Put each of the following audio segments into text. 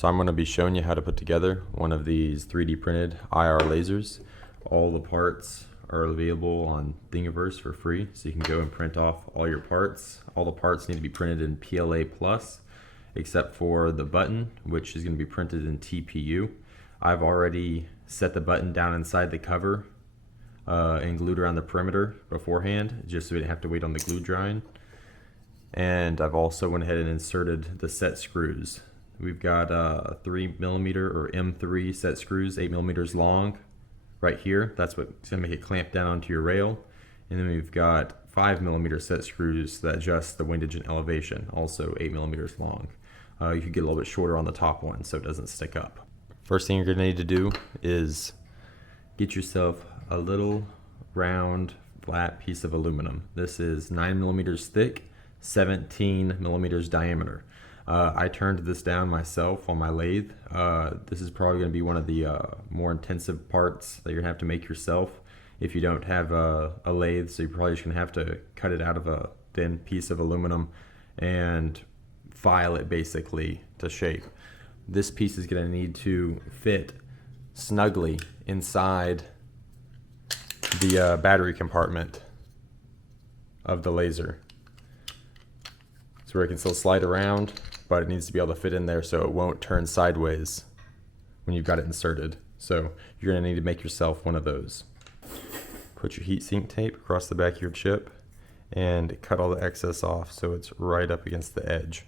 So I'm going to be showing you how to put together one of these 3D printed IR lasers. All the parts are available on Thingiverse for free, so you can go and print off all your parts. All the parts need to be printed in PLA+, except for the button, which is going to be printed in TPU. I've already set the button down inside the cover and glued around the perimeter beforehand, just so we didn't have to wait on the glue drying. And I've also went ahead and inserted the set screws. We've got 3mm or M3 set screws, 8mm long, right here. That's what's gonna make it clamp down onto your rail. And then we've got 5mm set screws that adjust the windage and elevation, also 8mm long. You could get a little bit shorter on the top one so it doesn't stick up. First thing you're gonna need to do is get yourself a little round, flat piece of aluminum. This is 9mm thick, 17mm diameter. I turned this down myself on my lathe. This is probably going to be one of the more intensive parts that you're going to have to make yourself if you don't have a lathe, so you're probably just going to have to cut it out of a thin piece of aluminum and file it basically to shape. This piece is going to need to fit snugly inside the battery compartment of the laser. So where it can still slide around, but it needs to be able to fit in there so it won't turn sideways when you've got it inserted. So you're gonna need to make yourself one of those. Put your heatsink tape across the back of your chip and cut all the excess off so it's right up against the edge.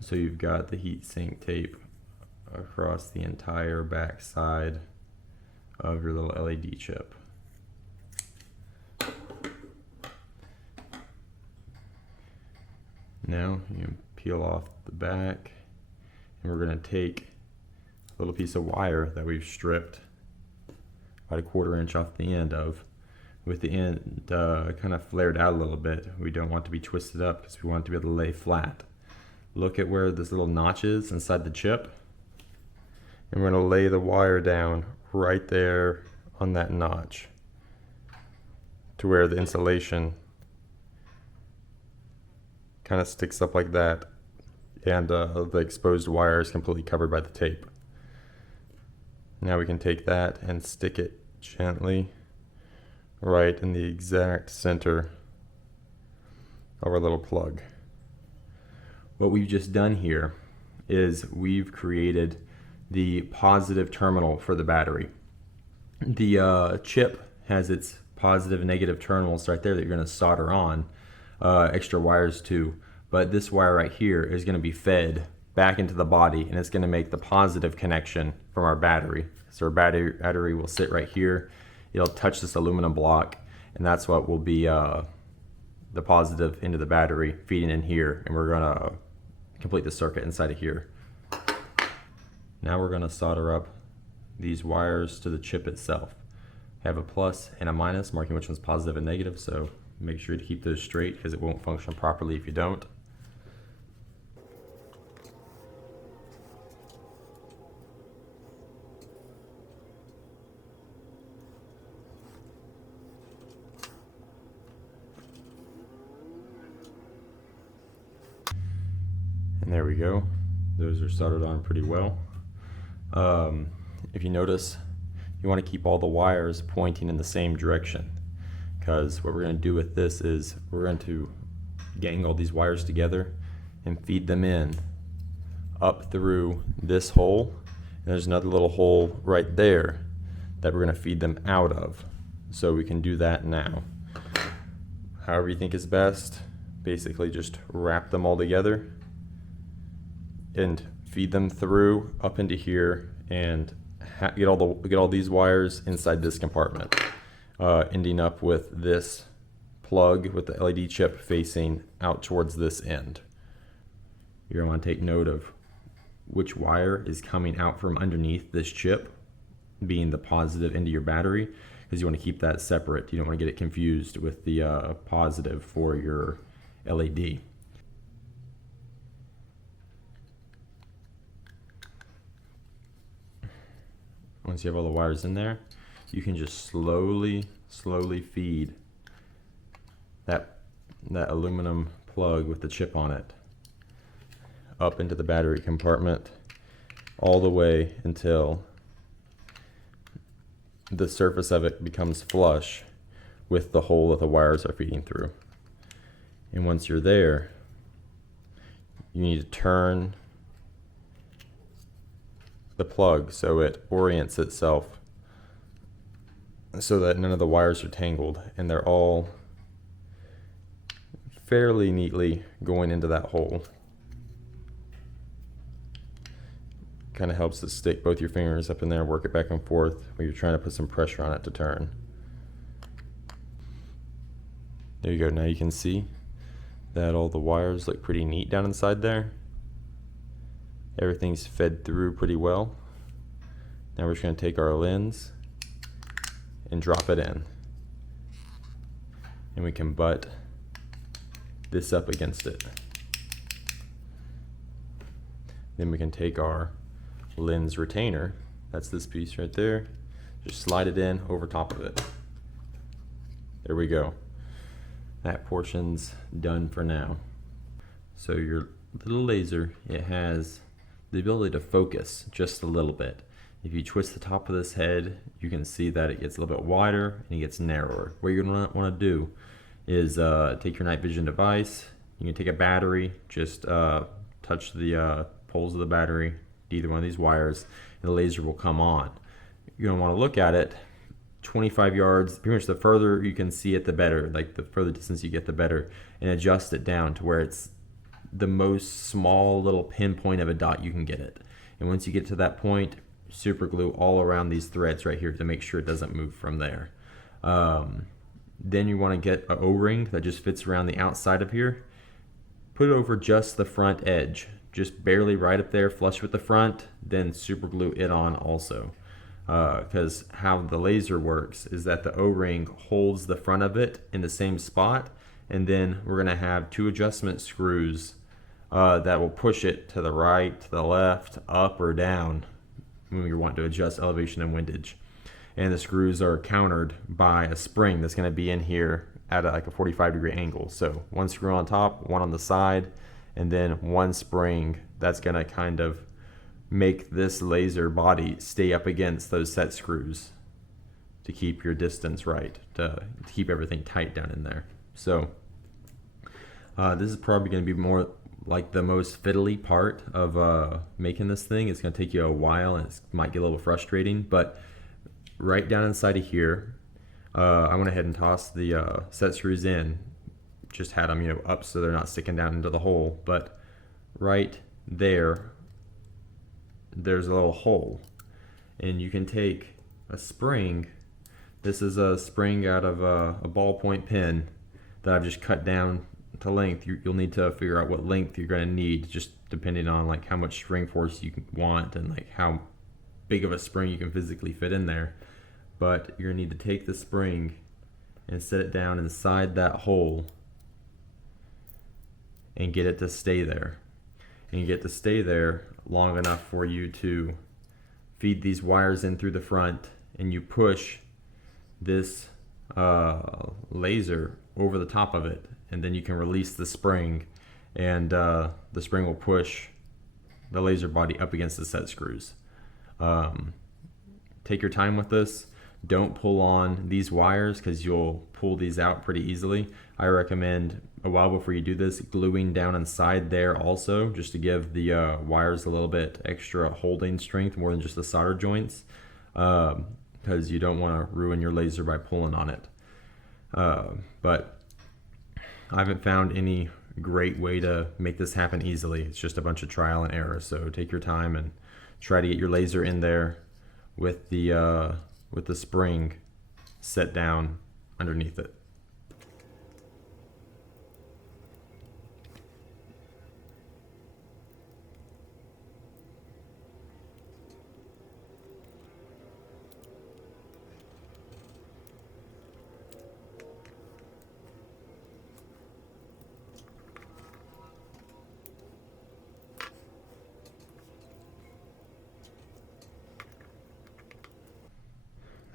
So you've got the heatsink tape across the entire back side of your little LED chip. Now you peel off the back, and we're going to take a little piece of wire that we've stripped about 1/4 inch off the end of, with the end kind of flared out a little bit. We don't want it to be twisted up because we want it to be able to lay flat. Look at where this little notch is inside the chip, and we're going to lay the wire down right there on that notch to where the insulation kind of sticks up like that, and the exposed wire is completely covered by the tape. Now we can take that and stick it gently right in the exact center of our little plug. What we've just done here is we've created the positive terminal for the battery. The chip has its positive and negative terminals right there that you're going to solder on extra wires to, but this wire right here is going to be fed back into the body, and it's going to make the positive connection from our battery. So our battery will sit right here. It'll touch this aluminum block, and that's what will be the positive into the battery feeding in here, and we're going to complete the circuit inside of here. Now we're going to solder up these wires to the chip itself. Have a plus and a minus marking which one's positive and negative, so make sure to keep those straight because it won't function properly if you don't. And there we go. Those are soldered on pretty well. If you notice, you want to keep all the wires pointing in the same direction, because what we're going to do with this is we're going to gang all these wires together and feed them in up through this hole, and there's another little hole right there that we're going to feed them out of. So we can do that now. However you think is best, basically just wrap them all together and feed them through up into here, and get all these wires inside this compartment, ending up with this plug with the LED chip facing out towards this end. You're going to want to take note of which wire is coming out from underneath this chip, being the positive into your battery, because you want to keep that separate. You don't want to get it confused with the positive for your LED. Once you have all the wires in there, you can just slowly feed that aluminum plug with the chip on it up into the battery compartment all the way until the surface of it becomes flush with the hole that the wires are feeding through. And once you're there, you need to turn the plug so it orients itself so that none of the wires are tangled and they're all fairly neatly going into that hole. Kind of helps to stick both your fingers up in there, work it back and forth when you're trying to put some pressure on it to turn. There you go. Now you can see that all the wires look pretty neat down inside there. Everything's fed through pretty well. Now we're just going to take our lens and drop it in. And we can butt this up against it. Then we can take our lens retainer, that's this piece right there, just slide it in over top of it. There we go. That portion's done for now. So your little laser, it has the ability to focus just a little bit. If you twist the top of this head, you can see that it gets a little bit wider and it gets narrower. What you're gonna wanna do is take your night vision device, you can take a battery, just touch the poles of the battery, either one of these wires, and the laser will come on. You're gonna wanna look at it 25 yards, pretty much the further you can see it, the better. Like the further distance you get, the better, and adjust it down to where it's the most small little pinpoint of a dot you can get it. And once you get to that point, super glue all around these threads right here to make sure it doesn't move from there. Then you want to get an O-ring that just fits around the outside of here. Put it over just the front edge, just barely right up there, flush with the front, then super glue it on also. Because how the laser works is that the O-ring holds the front of it in the same spot, and then we're going to have two adjustment screws that will push it to the right, to the left, up or down when we want to adjust elevation and windage. And the screws are countered by a spring that's going to be in here at like a 45-degree angle. So one screw on top, one on the side, and then one spring that's going to kind of make this laser body stay up against those set screws to keep your distance right, to keep everything tight down in there. So this is probably going to be more like the most fiddly part of making this thing. It's going to take you a while and it might get a little frustrating, but right down inside of here, I went ahead and tossed the set screws in, just had them up so they're not sticking down into the hole, but right there, there's a little hole, and you can take a spring. This is a spring out of a ballpoint pen that I've just cut down to length. You'll need to figure out what length you're going to need, just depending on like how much spring force you want and like how big of a spring you can physically fit in there. But you're going to need to take the spring and set it down inside that hole and get it to stay there. And you get to stay there long enough for you to feed these wires in through the front, and you push this laser over the top of it, and then you can release the spring, and the spring will push the laser body up against the set screws. Take your time with this. Don't pull on these wires because you'll pull these out pretty easily. I recommend a while before you do this gluing down inside there also, just to give the wires a little bit extra holding strength more than just the solder joints, because you don't want to ruin your laser by pulling on it. But I haven't found any great way to make this happen easily. It's just a bunch of trial and error. So take your time and try to get your laser in there with the spring set down underneath it.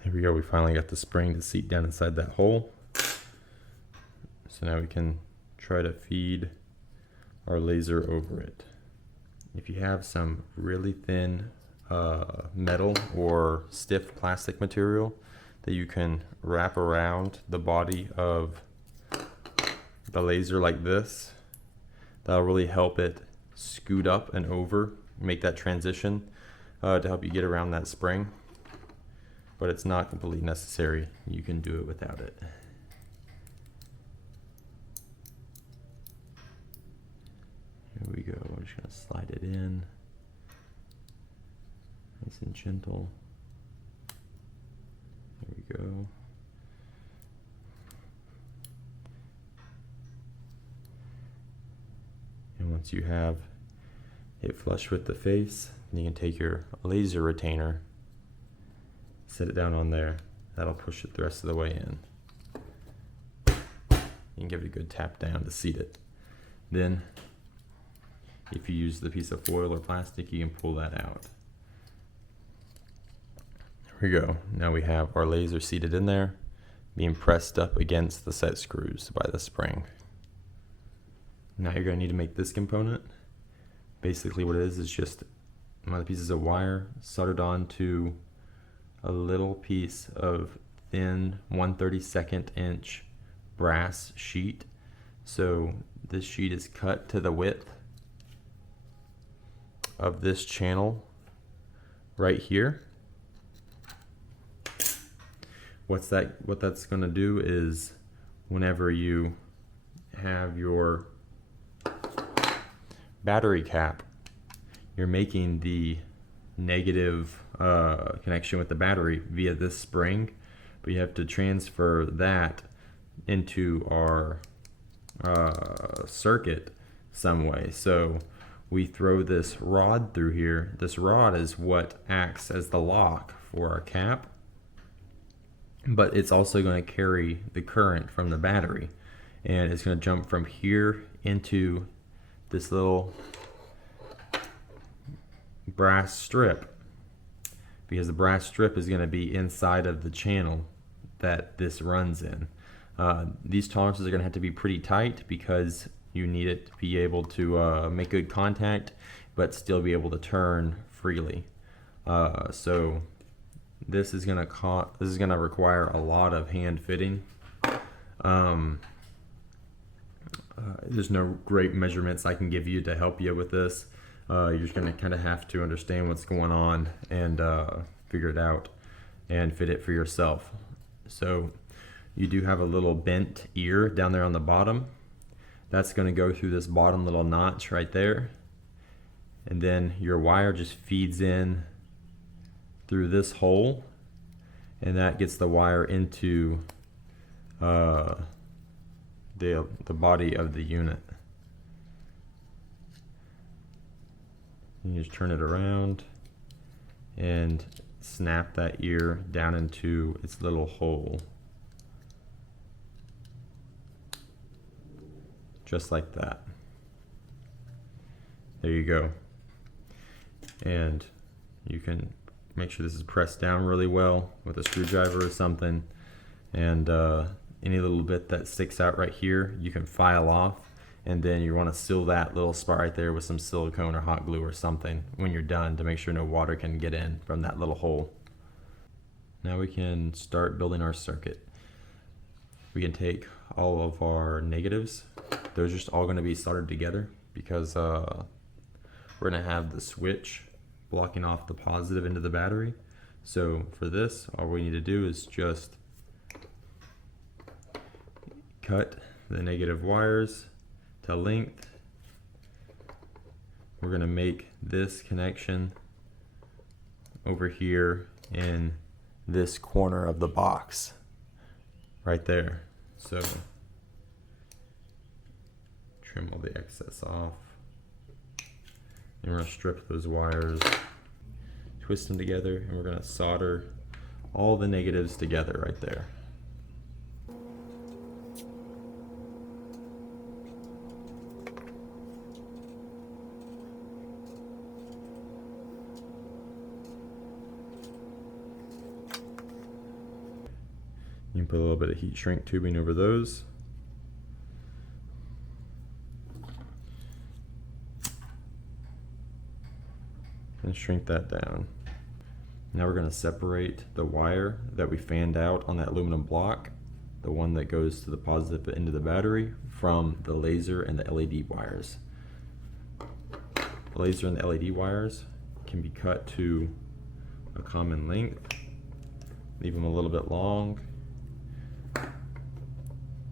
There we go, we finally got the spring to seat down inside that hole. So now we can try to feed our laser over it. if you have some really thin metal or stiff plastic material that you can wrap around the body of the laser like this, that'll really help it scoot up and over, make that transition to help you get around that spring. But it's not completely necessary. You can do it without it. Here we go. We're just gonna slide it in, nice and gentle. There we go. And once you have it flush with the face, then you can take your laser retainer, set it down on there. That'll push it the rest of the way in. You can give it a good tap down to seat it. Then, if you use the piece of foil or plastic, you can pull that out. There we go. Now we have our laser seated in there, being pressed up against the set screws by the spring. Now you're going to need to make this component. Basically what it is just another pieces of wire soldered onto a little piece of thin 1/32 inch brass sheet. So this sheet is cut to the width of this channel right here. What that's going to do is whenever you have your battery cap, you're making the negative connection with the battery via this spring, but you have to transfer that into our circuit some way. So we throw this rod through here. This rod is what acts as the lock for our cap, but it's also going to carry the current from the battery, and it's going to jump from here into this little brass strip, because the brass strip is going to be inside of the channel that this runs in. These tolerances are going to have to be pretty tight because you need it to be able to make good contact but still be able to turn freely. So this is going to require a lot of hand fitting. There's no great measurements I can give you to help you with this. You're just going to kind of have to understand what's going on and figure it out and fit it for yourself. So you do have a little bent ear down there on the bottom. That's going to go through this bottom little notch right there. And then your wire just feeds in through this hole, and that gets the wire into the body of the unit. You just turn it around and snap that ear down into its little hole. Just like that. There you go. And you can make sure this is pressed down really well with a screwdriver or something. And any little bit that sticks out right here, you can file off. And then you want to seal that little spot right there with some silicone or hot glue or something when you're done, to make sure no water can get in from that little hole. Now we can start building our circuit. We can take all of our negatives. Those are just all going to be soldered together because we're going to have the switch blocking off the positive into the battery. So for this, all we need to do is just cut the negative wires to length. We're going to make this connection over here in this corner of the box right there. So trim all the excess off. And we're going to strip those wires, twist them together, and we're going to solder all the negatives together right there. You can put a little bit of heat shrink tubing over those. and shrink that down. Now we're going to separate the wire that we fanned out on that aluminum block, the one that goes to the positive end of the battery, from the laser and the LED wires. The laser and the LED wires can be cut to a common length. Leave them a little bit long,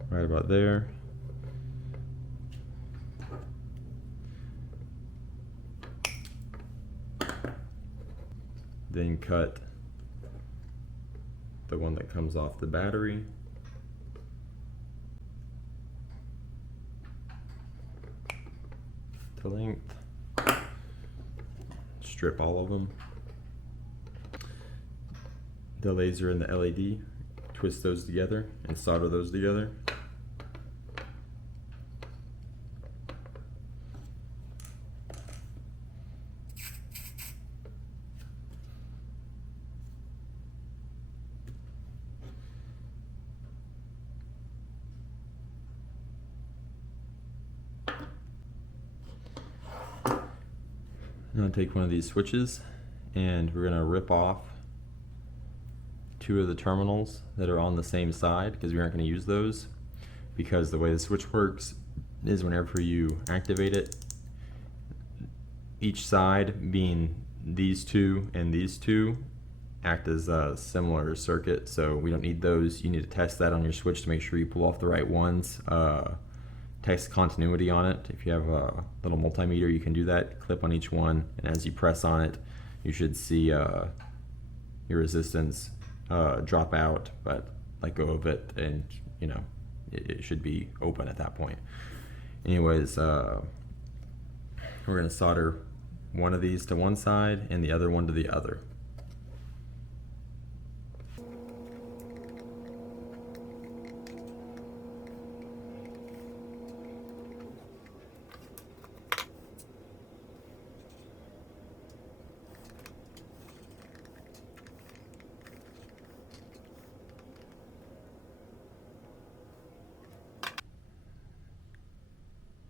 right about there. Then cut the one that comes off the battery. To length. Strip all of them. The laser and the LED, twist those together and solder those together. I'm going to take one of these switches and we're going to rip off two of the terminals that are on the same side, because we aren't going to use those, because the way the switch works is whenever you activate it, each side, being these two and these two, act as a similar circuit, so we don't need those. You need to test that on your switch to make sure you pull off the right ones. Test continuity on it. If you have a little multimeter, you can do that. Clip on each one, and as you press on it, you should see your resistance drop out, but let go of it, and you know it should be open at that point. Anyways, we're going to solder one of these to one side and the other one to the other.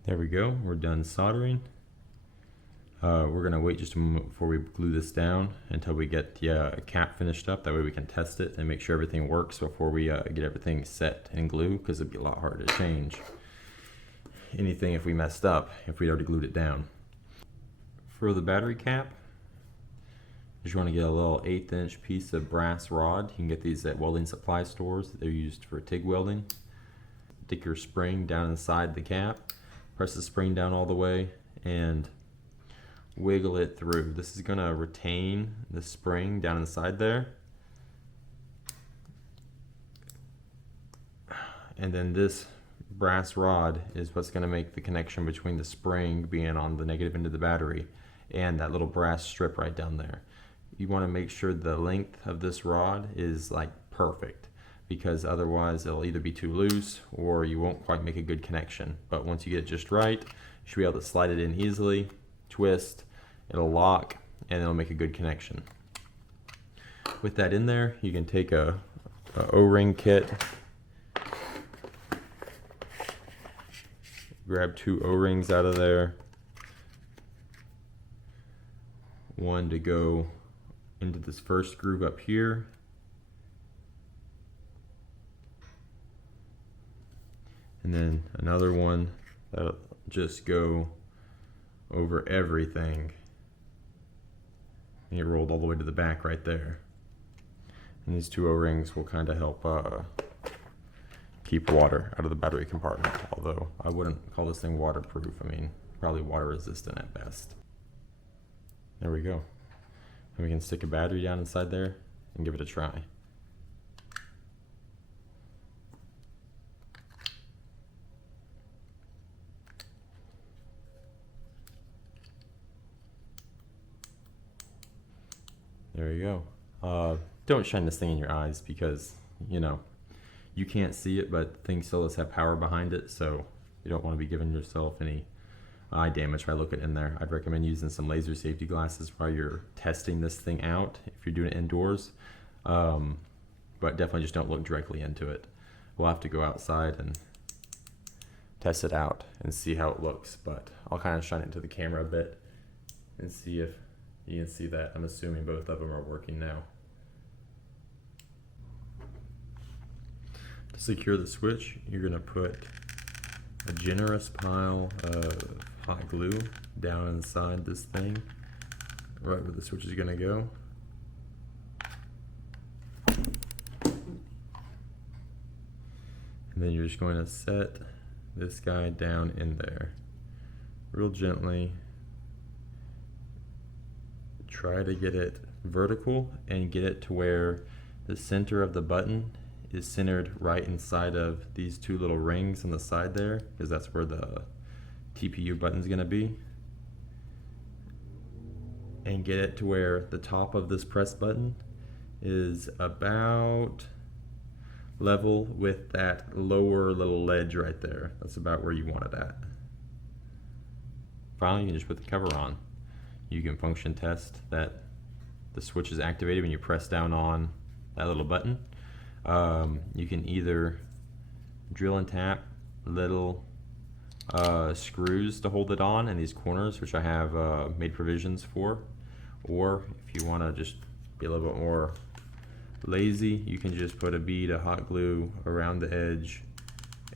There we go, we're done soldering. We're gonna wait just a moment before we glue this down until we get the cap finished up. That way we can test it and make sure everything works before we get everything set and glue, because it'd be a lot harder to change anything if we messed up, if we'd already glued it down. For the battery cap, you just want to get a little 1/8 inch piece of brass rod. You can get these at welding supply stores. They're used for TIG welding. Stick your spring down inside the cap. Press the spring down all the way and wiggle it through. This is going to retain the spring down inside there. And then this brass rod is what's going to make the connection between the spring being on the negative end of the battery and that little brass strip right down there. You want to make sure the length of this rod is like perfect, because otherwise it'll either be too loose or you won't quite make a good connection. But once you get it just right, you should be able to slide it in easily, twist, it'll lock, and it'll make a good connection. With that in there, you can take a O-ring kit, grab 2 O-rings out of there, one to go into this first groove up here, and then another one that'll just go over everything and get rolled all the way to the back right there. And these 2 O-rings will kind of help keep water out of the battery compartment, although I wouldn't call this thing waterproof. I mean, probably water resistant at best. There we go. And we can stick a battery down inside there and give it a try. There you go. Don't shine this thing in your eyes, because, you know, you can't see it, but things still does have power behind it, so you don't want to be giving yourself any eye damage by looking in there. I'd recommend using some laser safety glasses while you're testing this thing out if you're doing it indoors, but definitely just don't look directly into it. We'll have to go outside and test it out and see how it looks, but I'll kind of shine it into the camera a bit and see if You can see that. I'm assuming both of them are working now. To secure the switch, you're going to put a generous pile of hot glue down inside this thing, right where the switch is going to go. And then you're just going to set this guy down in there real gently. Try to get it vertical and get it to where the center of the button is centered right inside of these two little rings on the side there, because that's where the TPU button is going to be. And get it to where the top of this press button is about level with that lower little ledge right there. That's about where you want it at. Finally, you can just put the cover on. You can function test that the switch is activated when you press down on that little button. You can either drill and tap little screws to hold it on in these corners, which I have made provisions for, or if you want to just be a little bit more lazy, you can just put a bead of hot glue around the edge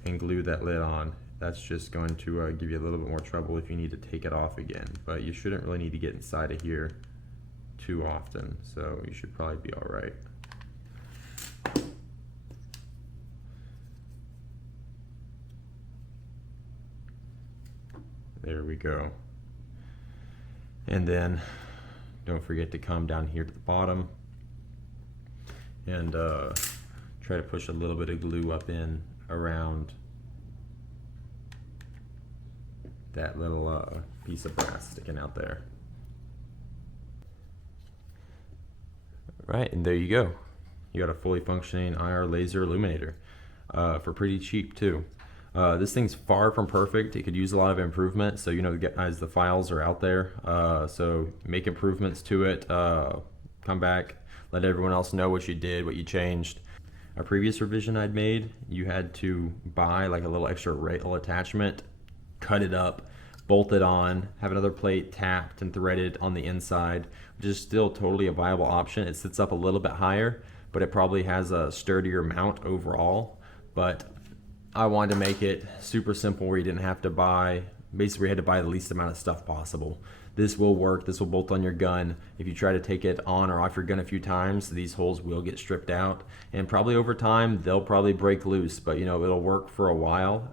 and glue that lid on. That's just going to give you a little bit more trouble if you need to take it off again, but you shouldn't really need to get inside of here too often, so you should probably be all right. There we go. And then don't forget to come down here to the bottom and try to push a little bit of glue up in around that little piece of brass sticking out there. Right, and there you go. You got a fully functioning IR laser illuminator for pretty cheap too. This thing's far from perfect. It could use a lot of improvement, so you know, as the files are out there, so make improvements to it, come back, let everyone else know what you did, what you changed. A previous revision I'd made, you had to buy like a little extra rail attachment, cut it up, bolt it on, have another plate tapped and threaded on the inside, which is still totally a viable option. It sits up a little bit higher, but it probably has a sturdier mount overall. But I wanted to make it super simple where you didn't have to buy, basically you had to buy the least amount of stuff possible. This will work, this will bolt on your gun. If you try to take it on or off your gun a few times, these holes will get stripped out. And probably over time, they'll probably break loose, but you know, it'll work for a while.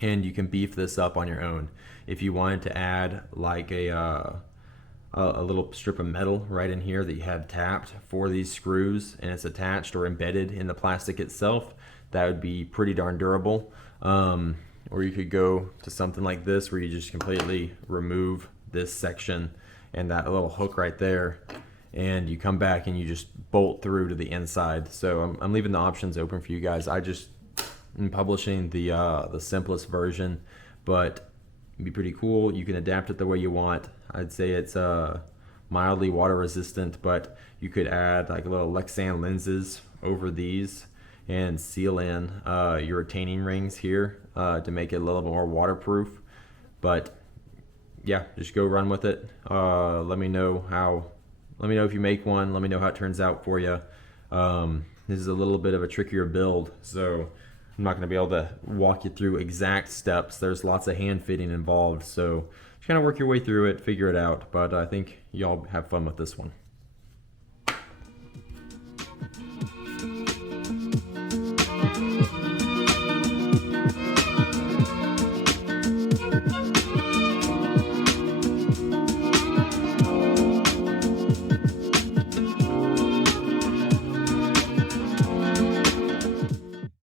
And you can beef this up on your own. If you wanted to add like a little strip of metal right in here that you have tapped for these screws and it's attached or embedded in the plastic itself, that would be pretty darn durable. Or you could go to something like this where you just completely remove this section and that little hook right there, and you come back and you just bolt through to the inside. So I'm leaving the options open for you guys. I just am publishing the simplest version, but it'd be pretty cool. You can adapt it the way you want. I'd say it's mildly water resistant, but you could add like little Lexan lenses over these and seal in your retaining rings here to make it a little more waterproof. But yeah, just go run with it. Let me know if you make one. Let me know how it turns out for you. This is a little bit of a trickier build, so I'm not going to be able to walk you through exact steps. There's lots of hand fitting involved, so just kind of work your way through it, figure it out. But I think y'all have fun with this one.